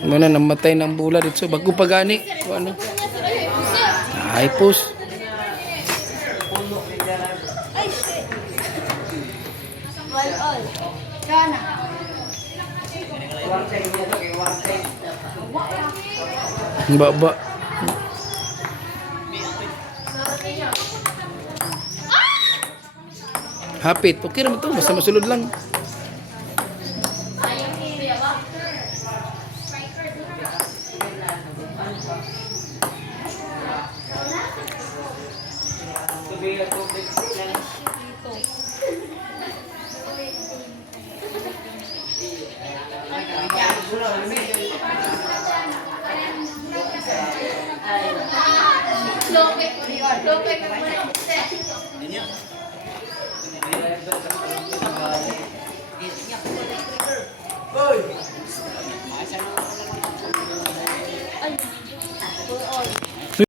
Muna namatay ng bula dito. Bago pa gani. Ano? Ay, pus. Ang baba. Hapit. Okay naman to. Basta masulod lang. Ay,